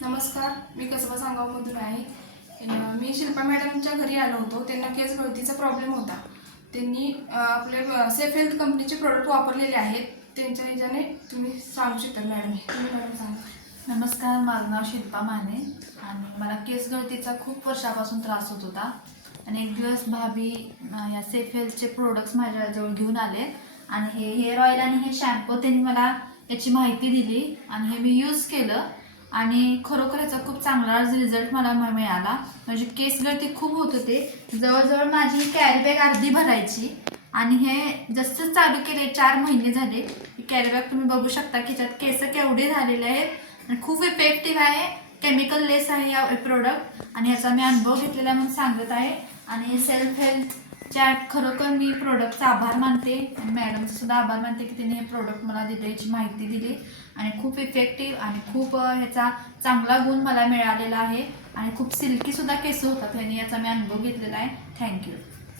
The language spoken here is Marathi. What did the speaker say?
नमस्कार, मी कसबा सांगावमधून आहे. मी शिल्पा मॅडमच्या घरी आलो होतो. त्यांना केस गळतीचा प्रॉब्लेम होता. त्यांनी आपले सेफ हेल्थ कंपनीचे प्रोडक्ट वापरलेले आहेत. त्यांच्या ह्याच्याने तुम्ही सांगू शकता मॅडम. तुम्ही मॅडम सांगा. नमस्कार, माझं नाव शिल्पा माने आणि मला केस गळतीचा खूप वर्षापासून त्रास होत होता आणि एक दिवस भाभी या सेफ हेल्थचे प्रोडक्ट्स माझ्याजवळ घेऊन आले आणि हे हेअर ऑइल आणि हे शॅम्पू त्यांनी मला याची माहिती दिली आणि हे मी यूज केलं आणि खरोखर याचा खूप चांगला रिझल्ट मला मिळाला. माझी केस गळती खूप होत होते, जवळजवळ माझी कॅरी बॅग अर्धी भरायची आणि हे जसं चालू केले 4 महिने झाले. कॅरी बॅग तुम्ही बघू शकता की त्यात केस केवढे झालेले आहेत आणि खूप इफेक्टिव्ह आहे, केमिकल लेस आहे या प्रोडक्ट आणि याचा मी अनुभव घेतलेला म्हणून सांगत आहे. आणि सेल्फ हेल्थच्या खरोखर मी प्रोडक्टचा आभार मानते आणि मॅडमचा सुद्धा आभार मानते की तिने हे प्रोडक्ट मला दिले, याची माहिती दिली आणि खूप इफेक्टिव्ह आणि खूप ह्याचा चांगला गुण मला मिळालेला आहे आणि खूप सिल्की सुद्धा केस होतात ह्याने, याचा मी अनुभव घेतलेला आहे. थँक्यू.